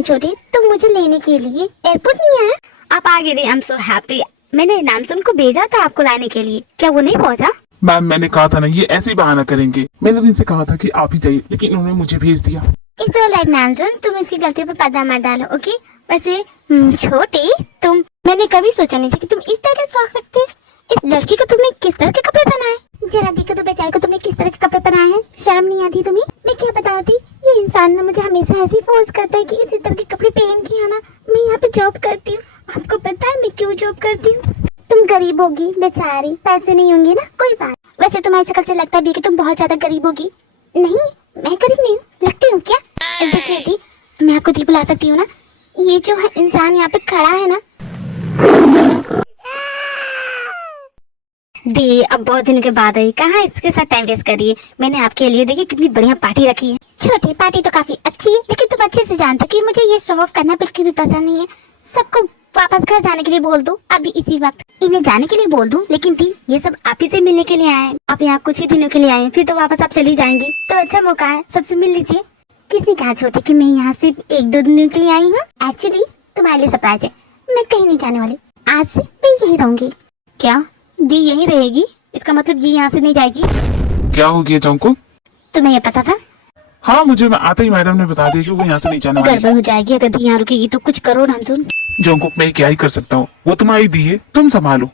है छोटे, तुम मुझे लेने के लिए एयरपोर्ट नहीं आया? आप आ गए। I am so happy. मैंने नामसुन को भेजा था आपको लाने के लिए, क्या वो नहीं पहुंचा? मैम मैंने कहा था ना ये ऐसे ही बहाना करेंगे। मैंने इनसे कहा था कि आप ही जाइए, लेकिन उन्होंने मुझे भेज दिया। इट्स ऑलराइट नामसुन, तुम इसकी गलती पे पर्दा मत डालो, ओके? वैसे छोटे, मैंने कभी सोचा नहीं था कि तुम इस तरह के शौक रखते हो। इस लड़की को तुमने किस तरह के कपड़े पहनाए? जरा देखो तो बेचारे को तुमने किस तरह के कपड़े पहनाए हैं। शर्म नहीं आती तुम्हें? मैं क्या बताती, ये इंसान ना मुझे हमेशा ऐसे फोर्स करता है कि इसी तरह के कपड़े पहन के आना। मैं यहाँ पे जॉब करती हूँ, आपको पता है मैं क्यों जॉब करती हूँ? तुम गरीब होगी बेचारी, पैसे नहीं होंगे ना, कोई बात। वैसे तुम्हारी शक्ल से लगता भी है कि तुम बहुत ज्यादा गरीब होगी। नहीं, मैं गरीब नहीं हूँ, लगती हूँ क्या? देखिए दी, मैं आपको दी बुला सकती हूँ ना। ये जो है इंसान यहाँ पे खड़ा है ना दी, अब बहुत दिनों के बाद आई, कहाँ इसके साथ टाइम वेस्ट करिए। मैंने आपके लिए देखिए कितनी बढ़िया पार्टी रखी है। छोटी पार्टी तो काफी अच्छी है, लेकिन तुम अच्छे से जानते हो कि मुझे ये शो ऑफ करना बिल्कुल भी पसंद नहीं है। सबको वापस घर जाने के लिए बोल दो अभी इसी वक्त। इन्हें जाने के लिए बोल दूं, लेकिन दी ये सब आप ही से मिलने के लिए आए हैं। आप यहाँ कुछ ही दिनों के लिए आए हैं, फिर तो वापस आप चली जाएंगी, तो अच्छा मौका है, सबसे मिल लीजिए। किसने कहा छोटी कि मैं यहाँ सिर्फ 1-2 दिनों के लिए आई हूँ? एक्चुअली तुम्हारे लिए सरप्राइज है, मैं कहीं नहीं जाने वाली। आज से मैं यही रहूंगी। क्या दी यही रहेगी? इसका मतलब ये यहाँ से नहीं जाएगी? क्या हो गया जंको? तुम्हें ये पता था? हाँ मुझे मैं आते ही मैडम ने बता दिया कि वो यहाँ से नहीं जाने वाली। गड़बड़ हो जाएगी अगर दी यहाँ रुकेगी तो। कुछ करो नामसुन। जंको मैं क्या ही कर सकता हूँ, वो तुम्हारी दी है, तुम संभालो।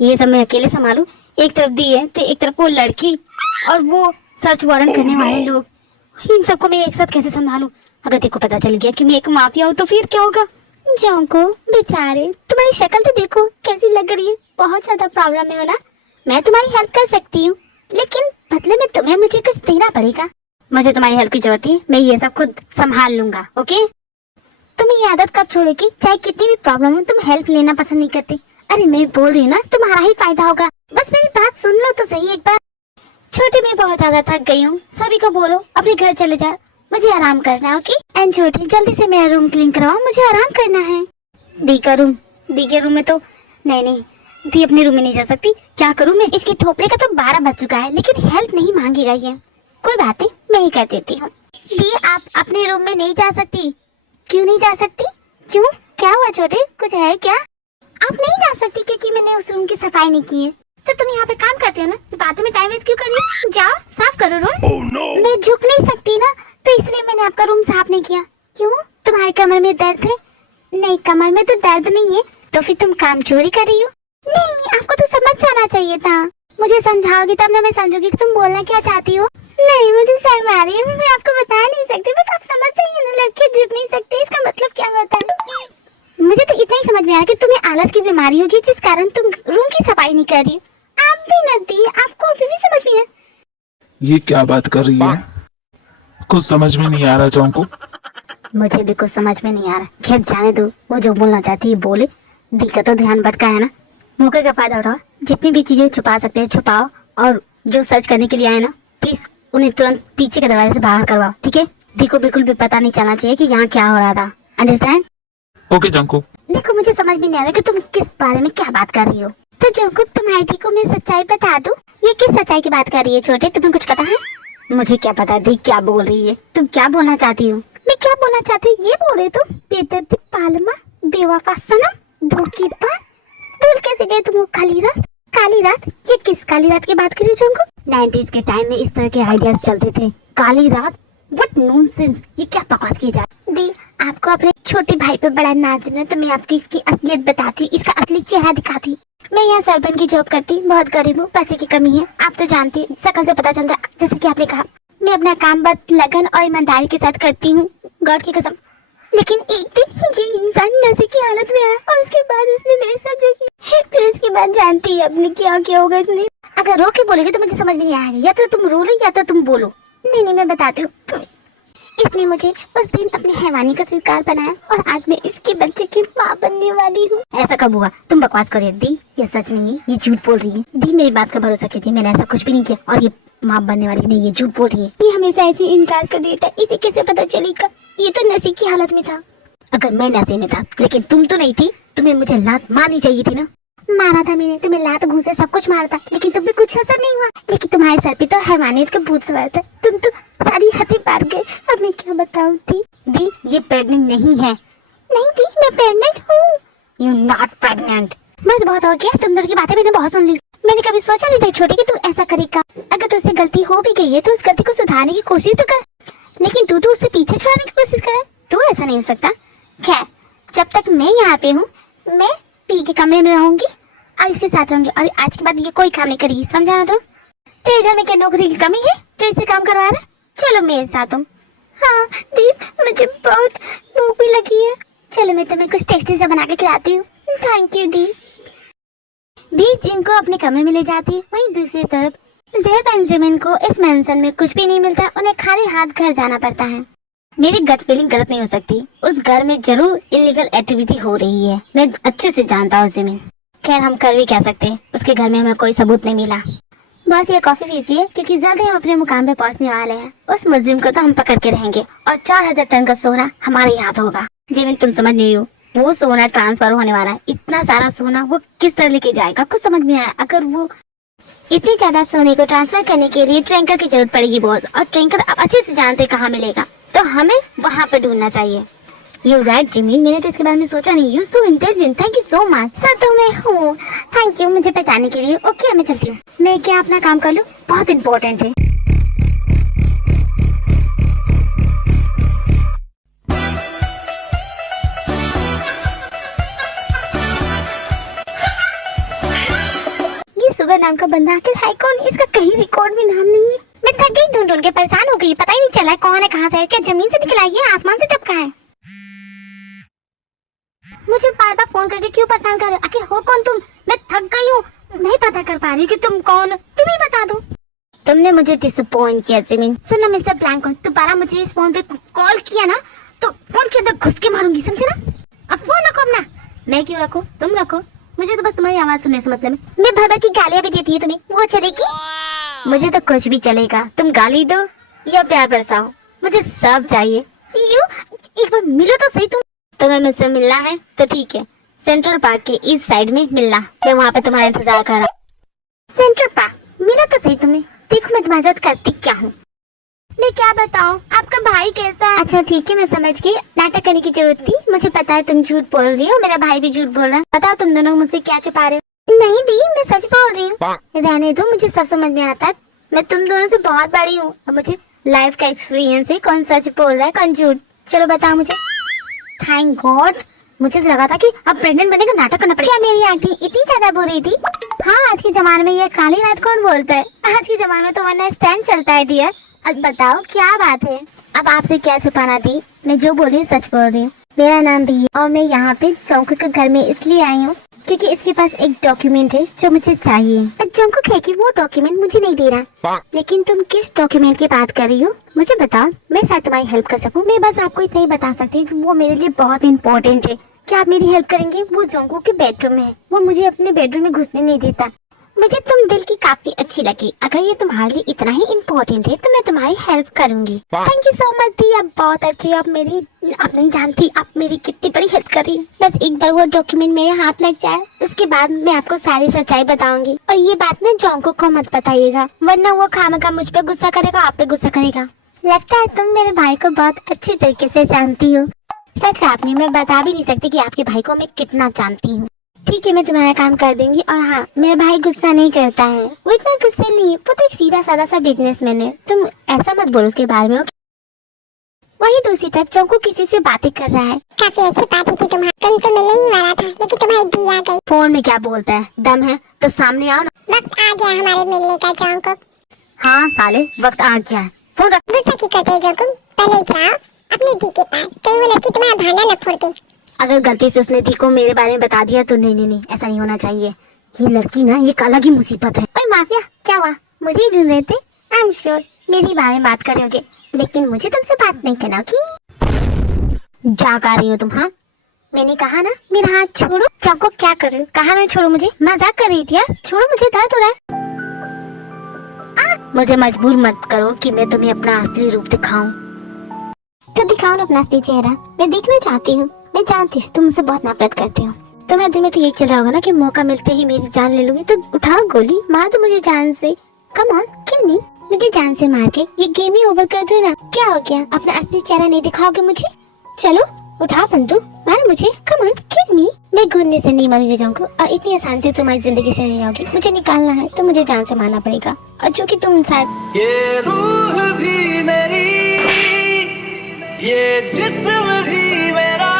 ये सब मैं अकेले संभालू? एक तरफ दी है तो एक तरफ वो लड़की और वो सर्च वारंट करने वाले लोग, इन सबको मैं एक साथ कैसे संभालू? अगर देखो पता चल गया कि मैं एक माफिया हूँ तो फिर क्या होगा? जोंको बेचारे, तुम्हारी शक्ल तो देखो कैसी लग रही है। बहुत ज्यादा प्रॉब्लम में हो ना? मैं तुम्हारी हेल्प कर सकती हूँ, लेकिन बदले में तुम्हें मुझे कुछ देना पड़ेगा। मुझे तुम्हारी हेल्प की जरूरत है, मैं ये सब खुद संभाल लूंगा, ओके? तुम ये आदत कब छोड़ोगी? चाहे कितनी भी प्रॉब्लम हो, तुम हेल्प लेना पसंद नहीं करते। अरे मैं बोल रही हूँ ना, तुम्हारा ही फायदा होगा। बस मेरी बात सुन लो तो सही एक बार। छोटे, मैं बहुत ज्यादा थक गई हूँ, सभी को बोलो अपने घर चले जाओ, मुझे आराम करना है, ओके? एंड छोटे, जल्दी से मेरा रूम क्लीन करवाओ, मुझे आराम करना है। दी का रूम? दी के रूम में तो नहीं, दी अपने रूम में नहीं जा सकती। क्या करूँ मैं? इसके थोपड़े का तो 12 बज चुका है, लेकिन हेल्प नहीं मांगेगा ये। कोई बात नहीं, मैं ही कर देती हूँ। दी आप अपने रूम में नहीं जा सकती। क्यों नहीं जा सकती? क्यों, क्या हुआ छोटे, कुछ है क्या? आप नहीं जा सकती क्योंकि मैंने उस रूम की सफाई नहीं की है। तो तुम यहाँ पे काम करते हो ना, बातों में टाइम वेस्ट क्यों कर रही हो? जाओ साफ करो रूम। Oh, no. मैं झुक नहीं सकती ना, तो इसलिए मैंने आपका रूम साफ नहीं किया। क्यों, तुम्हारी कमर में दर्द है? नहीं, कमर में तो दर्द नहीं है, तो फिर तुम काम चोरी कर रही हो? नहीं, आपको तो समझ जाना चाहिए था। मुझे समझाओगी तब ना मैं समझूंगी कि तुम बोलना क्या चाहती हो। नहीं, मुझे शर्म आ रही है, मैं आपको बता नहीं सकती। बस आप समझ जाइए ना, लड़कियां झुक नहीं सकती, इसका मतलब क्या होता है? मुझे तो इतना ही समझ में आया कि तुम्हें आलस की बीमारी होगी, जिस कारण तुम रूम की सफाई नहीं कर रही। आप भी नदी, आपको अभी भी समझ में ना? ये क्या बात कर रही है? कुछ समझ में नहीं आ रहा जंको। मुझे भी कुछ समझ में नहीं आ रहा। खैर जाने दो, वो जो बोलना चाहती है बोले। दी का तो ध्यान भटका है ना, मौके का फायदा उठाओ। जितनी भी चीजें छुपा सकते हैं छुपाओ, और जो सर्च करने के लिए आए ना, प्लीज उन्हें तुरंत पीछे के दरवाजे से बाहर करवाओ, ठीक है? दी को बिल्कुल भी पता नहीं चलना चाहिए कि यहाँ क्या हो रहा था। अंडरस्टैंड? Okay Junko. देखो मुझे समझ में नहीं आ रहा कि तुम किस बारे में क्या बात कर रही हो। तो जंकुक, तुम्हारी दी को मैं सच्चाई बता दूं? ये किस सच्चाई की बात कर रही है छोटे, तुम्हें कुछ पता है? मुझे क्या पता दी क्या बोल रही है, तुम क्या बोलना चाहती हो? मैं क्या बोलना चाहती हूँ ये बोल रहे तुम? बेदर्दी पालमा, बेवफा सनम, धोखेबाज। भूल कैसे गए तुम वो काली रात? काली रात? ये किस काली रात की बात कर रही हो जंकुक? 90s के टाइम में इस तरह के आइडियाज चलते थे। काली रात? व्हाट नॉनसेंस, ये क्या बकवास किए जा। दी, आपको अपने छोटे भाई पे बड़ा नाज है, तो मैं आपको इसकी असलियत बताती हूँ, इसका असली चेहरा दिखाती हूँ। मैं यहाँ सरपंच की जॉब करती, बहुत गरीब हूँ, पैसे की कमी है, आप तो जानती हैं, शकल से पता चलता है। जैसे कि आपने कहा, मैं अपना काम बहुत लगन और ईमानदारी के साथ करती हूँ, गॉड की कसम। लेकिन एक दिन ये इंसान नशे की हालत में आया और उसके बाद इसने मेरे साथ जो किया, फिर उसके बाद जानती है अपने क्या क्या होगा इसने। अगर रो के बोलेगी तो मुझे समझ में नहीं आएगा, या तो तुम रो लो या तो तुम बोलो। नहीं, मैं बताती हूँ। इसने मुझे उस दिन अपनी हैवानी का शिकार बनाया और आज मैं इसके बच्चे की माँ बनने वाली हूँ। ऐसा कब हुआ? तुम बकवास करिए दी, ये सच नहीं है, ये झूठ बोल रही है। दी मेरी बात का भरोसा कीजिए, मैंने ऐसा कुछ भी नहीं किया, और ये माँ बनने वाली नहीं, ये झूठ बोल रही है। ये हमेशा ऐसे इनकार कर देता है, इसे कैसे पता चलेगा? ये तो नशे की हालत में था। अगर मैं नशे में था, लेकिन तुम तो नहीं थी, तुम्हें मुझे लात मारनी चाहिए थी ना। मारा था मैंने, तुम्हें लात घूसे सब कुछ मारा था, लेकिन तुम भी कुछ असर नहीं हुआ। लेकिन तुम्हारे सर पे तो हैवानियत का भूत सवार था, तुम तो सारी हदें पार गए। अब मैं क्या बताऊं दी? दी ये प्रेग्नेंट नहीं है। नहीं दी, मैं प्रेग्नेंट हूँ। You not pregnant. बस बहुत हो गया, तुम दोनों की बातें मैंने बहुत सुन ली। मैंने कभी सोचा नहीं था छोटे कि तू ऐसा करेगा। अगर तुझसे गलती हो भी गई है तो उस गलती को सुधारने की कोशिश तो कर, लेकिन तू तो उससे पीछे छुड़ाने की कोशिश कर। तू ऐसा नहीं हो सकता। खैर, जब तक मैं यहाँ पे हूँ, मैं पी के कमरे में रहूंगी और इसके साथ रहूंगी, और आज के बाद ये कोई काम नहीं करेगी, समझा ना? तेरे घर में क्या नौकरी की कमी है जो इससे काम करवा रहा? चलो मेरे साथ तुम। हाँ दीप, मुझे बहुत भूख भी लगी है। चलो मैं तुम्हें कुछ टेस्टी सा बना के खिलाती हूँ। थैंक यू दी। भी जिनको अपने कमरे में ले जाती है, वहीं दूसरी तरफ जय बेंजामिन को इस मेंशन में कुछ भी नहीं मिलता, उन्हें खाली हाथ घर जाना पड़ता है। मेरी गट फीलिंग गलत नहीं हो सकती, उस घर में जरूर इलीगल एक्टिविटी हो रही है, मैं अच्छे से जानता हूँ जिमिन। खैर हम कर भी क्या सकते हैं, उसके घर में हमें कोई सबूत नहीं मिला। बस ये कॉफी पीजिए, क्योंकि जल्द ही हम अपने मुकाम पे पहुंचने वाले हैं। उस मुजरिम को तो हम पकड़ के रहेंगे और 4000 टन का सोना हमारे याद होगा। जिमिन तुम समझ नहीं हो, वो सोना ट्रांसफर होने वाला है। इतना सारा सोना वो किस तरह लेके जाएगा, कुछ समझ में आया। अगर वो इतनी ज्यादा सोने को ट्रांसफर करने के लिए टैंकर की जरूरत पड़ेगी बॉस, और टैंकर आप अच्छे से जानते कहाँ मिलेगा, तो हमें वहाँ पे ढूंढना चाहिए। यू राइट जिमी, मैंने तो इसके बारे में सोचा नहीं। You so intelligent, thank you so much. Sir तो मैं हूँ, थैंक यू मुझे पहचानने के लिए। ओके मैं चलती हूँ। मैं क्या अपना काम कर लूँ? बहुत इम्पोर्टेंट है। सुगर नाम का बंदा आखिर है कौन? इसका कहीं रिकॉर्ड भी नाम नहीं है। मैं थक गई, ढूंढ ढूंढ के परेशान हो गई, पता ही नहीं चला है कौन है कहाँ से है। क्या जमीन से निकला है, आसमान से टपका है? मुझे बार बार फोन करके क्यों परेशान कर रहे हो? आखिर हो कौन तुम? मैं थक गई हूँ, नहीं पता कर पा रही कि तुम कौन हो। तुम ही बता दो। तुमने मुझे डिसअपॉइंट किया जिमिन। सुनो मिस्टर ब्लैंको, दोबारा मुझे इस फोन पे कॉल किया ना तो फोन के अंदर घुस के मारूंगी, समझे ना? अब फोन रखो अपना। मैं क्यों रखो, तुम रखो। मुझे तो बस तुम्हारी आवाज सुनने से मतलब है। मैं भर भर की गालियां भी देती है तुम्हें, वो चलेगी? मुझे तो कुछ भी चलेगा, तुम गाली दो या प्यार बरसाओ, मुझे सब चाहिए। यू एक बार मिलो तो सही। तुम्हें मुझसे मिलना है तो ठीक है, सेंट्रल पार्क के इस साइड में मिलना, मैं वहाँ पे तुम्हारा इंतजार कर रहा हूँ। सेंट्रल पार्क मिला तो सही तुम्हें। देखो मैं तुम्हारी मदद करती क्या हूँ। मैं क्या बताऊँ, आपका भाई कैसा है? अच्छा ठीक है, मैं समझ गई, नाटक करने की जरूरत थी। मुझे पता है तुम झूठ बोल रही हो, मेरा भाई भी झूठ बोल रहा है। बताओ तुम दोनों मुझसे क्या छुपा रहे हो? नहीं दी, मैं सच बोल रही हूँ। रहने दो, मुझे सब समझ में आता है। मैं तुम दोनों से बहुत बड़ी हूँ और मुझे लाइफ का एक्सपीरियंस है, कौन सच बोल रहा है कौन झूठ। चलो बताओ मुझे। थैंक गॉड, मुझे तो लगा था कि अब प्रेग्नेंट बनने का नाटक करना पड़ेगा। क्या मेरी एक्टिंग इतनी ज्यादा बुरी थी? हाँ, आज के जमाने में ये काली रात कौन बोलता है? आज के जमाने में तो वन नाइट स्टैंड चलता है डियर। अब बताओ क्या बात है? अब आपसे क्या छुपाना थी, मैं जो बोल रही हूँ सच बोल रही हूँ। मेरा नाम भी है और मैं यहाँ पे जंकुक के घर में इसलिए आई हूँ क्योंकि इसके पास एक डॉक्यूमेंट है जो मुझे चाहिए। जंकुक है कि वो डॉक्यूमेंट मुझे नहीं दे रहा। लेकिन तुम किस डॉक्यूमेंट की बात कर रही हो, मुझे बताओ, मैं शायद तुम्हारी हेल्प कर सकूँ। मैं बस आपको इतना ही बता सकती हूँ कि वो मेरे लिए बहुत इंपॉर्टेंट है। क्या आप मेरी हेल्प करेंगे? वो जंकुक के बेडरूम में है, वो मुझे अपने बेडरूम में घुसने नहीं देता। मुझे तुम दिल की काफी अच्छी लगी। अगर ये तुम्हारे लिए इतना ही इम्पोर्टेंट है तो मैं तुम्हारी हेल्प करूंगी। थैंक यू सो मच दी, आप बहुत अच्छी हो। आप नहीं जानती आप मेरी कितनी बड़ी हेल्प कर रही हो। बस एक बार वो डॉक्यूमेंट मेरे हाथ लग जाए, उसके बाद मैं आपको सारी सच्चाई बताऊंगी। और ये बात ना जंकुक को मत बताइएगा, वरना वो खामखा मुझ पे गुस्सा करेगा, आप पे गुस्सा करेगा। लगता है तुम मेरे भाई को बहुत अच्छी तरीके से जानती हो। सच कहा आपने, मैं बता भी नहीं सकती कि आपके भाई को मैं कितना जानती हूँ। ठीक है, मैं तुम्हारा काम कर दूंगी। और हाँ, मेरा भाई गुस्सा नहीं करता है, वो इतना गुस्सा नहीं है, वो तो एक सीधा साधा सा बिजनेसमैन है। तुम ऐसा मत बोलो उसके बारे में। वही दूसरी तरफ जंकुक किसी से बातें कर रहा है। काफी अच्छी बात है कि तुमसे मिलने ही वाला था, लेकिन तुम्हारी दी आ गई। फोन में क्या बोलता है, दम है तो सामने आओ ना। वक्त आ गया हमारे मिलने का जंकुक। हाँ साले, वक्त आ गया है, फोन रख। गुस्सा क्यों करते हो जंकुक? पहले जाओ अपनी दी के पास, कहीं वो लड़की तुम्हारा भांडा न फोड़ दे। अगर गलती से उसने दी को मेरे बारे में बता दिया तो नहीं, ऐसा नहीं होना चाहिए। ये लड़की ना, ये काला की मुसीबत है। ओए माफिया, क्या हुआ? मुझे ही ढूंढ रहे थे? आई एम श्योर मेरी बारे में बात कर रहे होगे, लेकिन मुझे तुमसे बात नहीं करना की। जा कर रही हो तुम? हाँ मैंने कहा ना, मेरा हाथ छोड़ो। जंकुक क्या कर रही हो? कहा मैं छोड़ो मुझे? मजाक कर रही थी यार, छोड़ो मुझे, दर्द हो रहा है। मुझे मजबूर मत करो कि मैं तुम्हें अपना असली रूप दिखाऊं। तो दिखाओ ना अपना असली चेहरा, मैं देखना चाहती हूँ। मैं जानती हूँ तुम मुझसे बहुत नफरत करते हो। तुम्हारे दिल में तो यही चल रहा होगा ना कि मौका मिलते ही मेरी जान ले लूंगी, तो उठाओ गोली, मार दो मुझे जान से। कम ऑन, किल मी, मुझे जान जान से मार के ये गेम ही ओवर कर दो ना। क्या हो गया, अपना असली चेहरा नहीं दिखाओगे मुझे? चलो उठा बंदूक, मारो मुझे, कम ऑन किल मी। मैं घूरने से नहीं मरूंगी जाऊंगी और इतनी आसान से तुम्हारी जिंदगी से नहीं जाओगी। मुझे निकालना है तो मुझे जान से मारना पड़ेगा, और जो कि तुम शायद। ये रूह भी मेरी, ये जिस्म भी मेरा,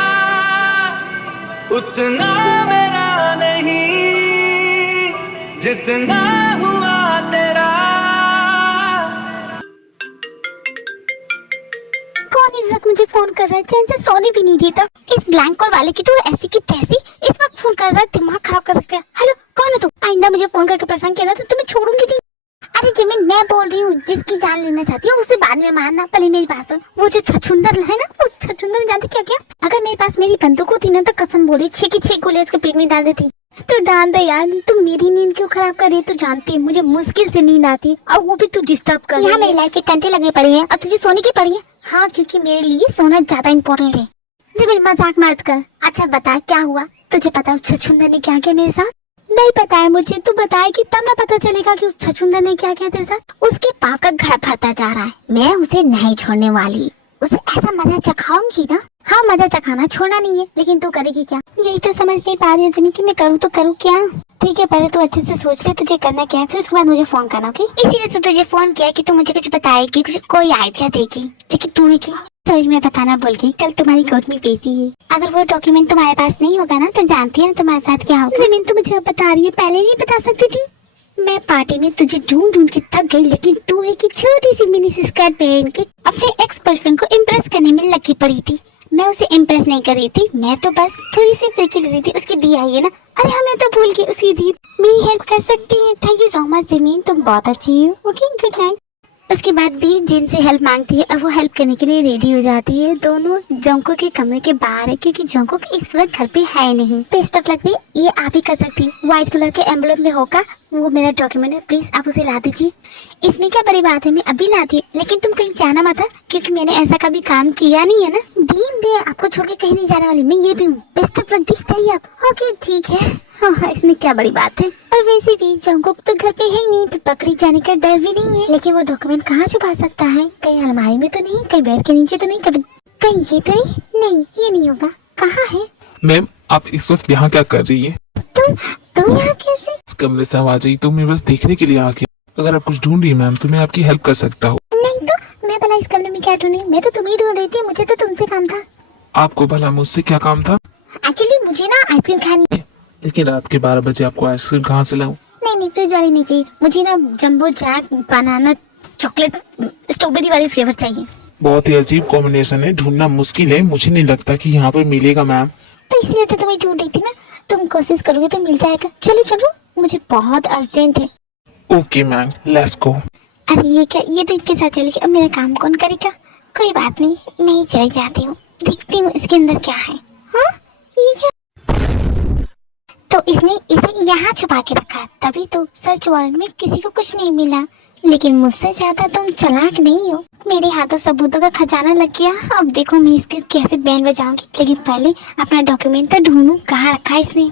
उतना मेरा नहीं जितना हुआ तेरा। कौन इस वक्त मुझे फोन कर रहा है? चैन से सोने भी नहीं देता। इस ब्लैंक कॉल वाले की तो ऐसी की तैसी इस वक्त फोन कर रहा है, दिमाग खराब कर रखा है। हेलो, कौन है तू? आइंदा मुझे फोन करके परेशान किया ना तो तुम्हें छोड़ूंगी नहीं। अरे जिमिन, मैं बोल रही हूँ, जिसकी जान लेना चाहती हूँ उसे बाद में मारना, पहले मेरी बात सुन। वो जो छछुंदर है ना, उस छछुंदर ने जानते क्या क्या? अगर मेरे पास मेरी बंदूक होती ना तो कसम बोली 6 की 6 गोली उसके पेट में डाल देती। तो डाल दे यार, तुम मेरी नींद क्यों खराब कर रही है? तू जानती है मुझे मुश्किल से नींद आती है, और वो भी तू डिस्टर्ब कर रही है। यहाँ मेरी लाइफ के टंटे लगे पड़े हैं और तुझे सोने की पड़ी है। हाँ, क्योंकि मेरे लिए सोना ज्यादा इम्पोर्टेंट है। जिमिन मजाक मत कर। अच्छा बता क्या हुआ? तुझे पता है उस छछुंदर ने क्या किया मेरे साथ? नहीं पता है मुझे, तू बताएगी तब ना पता चलेगा कि उस छछुंदर ने क्या किया तेरे साथ। उसके पाप का घड़ा भरता जा रहा है, मैं उसे नहीं छोड़ने वाली। उसे ऐसा मजा चखाऊंगी ना। हाँ, मजा चखाना, छोड़ना नहीं है। लेकिन तू करेगी क्या? यही तो समझ नहीं पा रही है जिमी कि मैं करूँ तो करूँ क्या। ठीक है, पहले तू अच्छे से सोच ले तुझे करना क्या है, फिर उसके बाद मुझे फोन करना। ओके? इसीलिए तो तुझे फोन किया कि तू मुझे कुछ बताएगी, कुछ कोई आइडिया देगी। लेकिन तू है की सॉरी, मैं बताना भूल गई, कल तुम्हारी कोर्ट में पेशी है। अगर वो डॉक्यूमेंट तुम्हारे पास नहीं होगा ना तो जानती है ना तुम्हारे साथ क्या होगा। जमीन तो मुझे अब बता रही है, पहले नहीं बता सकती थी। मैं पार्टी में तुझे ढूंढ ढूंढ के थक गई, लेकिन तू है कि छोटी सी मिनी स्कर्ट पहन के अपने एक्स बॉयफ्रेंड को इम्प्रेस करने में लगी पड़ी थी। मैं उसे इम्प्रेस नहीं कर रही थी, मैं तो बस थोड़ी सी फिरकी ले रही थी। उसकी दी आई है ना, अरे हमें तो भूल गई उसकी दी मेरी हेल्प कर सकती है। थैंक यू सो मच जमीन, तुम बहुत अच्छी हो। Okay, good night. उसके बाद भी जिनसे हेल्प मांगती है और वो हेल्प करने के लिए रेडी हो जाती है। दोनों जंको के कमरे के बाहर है क्योंकि जंको इस वक्त घर पे है नहीं। बेस्ट ऑफ लक, ये आप ही कर सकती। व्हाइट कलर के एम्बलप में होगा वो मेरा डॉक्यूमेंट है, प्लीज आप उसे ला दीजिए। इसमें क्या बड़ी बात है, मैं अभी लाती हूँ। लेकिन तुम कहीं जाना मत है क्योंकि मैंने ऐसा कभी काम किया नहीं है ना। दी, मैं आपको छोड़ के कहीं नहीं जाने वाली, मैं ये भी हूँ। बेस्ट ऑफ लक, दिख चाहिए आप। ओके ठीक है। हाँ, इसमें क्या बड़ी बात है। और वैसे भी जंकुक तो घर पे है ही नहीं, तो पकड़ी जाने का डर भी नहीं है। लेकिन वो डॉक्यूमेंट कहाँ छुपा सकता है? कहीं अलमारी में तो नहीं, कहीं बेड के नीचे तो नहीं, कहीं ये तो नहीं, ये नहीं होगा। कहाँ है? मैम, आप इस वक्त यहाँ क्या कर रही है? तुम यहाँ कैसे? इस कमरे से आवाज आई तो मैं बस देखने के लिए आ गया। अगर आप कुछ ढूंढ रही है मैम तो मैं आपकी हेल्प कर सकता हूँ। नहीं तो मैं भला इस कमरे में क्या ढूंढी? मैं तो तुम्हें ढूंढ रही थी, मुझे तो तुमसे काम था। आपको भला मुझसे क्या काम था? एक्चुअली मुझे ना आइसक्रीम खानी है। लेकिन रात के 12 बजे आपको आइसक्रीम कहाँ से लाऊं? नहीं, फ्रिज वाली नहीं चाहिए मुझे ना, जंबो जैक बनाना चॉकलेट स्ट्रॉबेरी वाली फ्लेवर चाहिए। बहुत ही अजीब कॉम्बिनेशन है, ढूंढना मुश्किल है। मुझे नहीं लगता कि यहाँ पे मिलेगा मैम। तो इसलिए तो तुम्हें ढूंढ रही थी ना, तुम कोशिश करोगे तो मिल जाएगा। चलो मुझे बहुत अर्जेंट है। Okay ma'am, let's go. अरे ये क्या, ये तो इनके साथ चलेगी, अब मेरा काम कौन करेगा? कोई बात नहीं, मैं ही चली जाती हूँ, देखती हूँ इसके अंदर क्या है। हाँ, ये क्या? तो इसने इसे यहाँ छुपा के रखा है, तभी तो सर्च वारंट में किसी को कुछ नहीं मिला। लेकिन मुझसे ज्यादा तुम चालाक नहीं हो। मेरे हाथों सबूतों का खजाना लग गया। अब देखो मैं इसके कैसे बैंड बजाऊंगी। लेकिन पहले अपना डॉक्यूमेंट तो ढूंढूं, कहाँ रखा है इसने।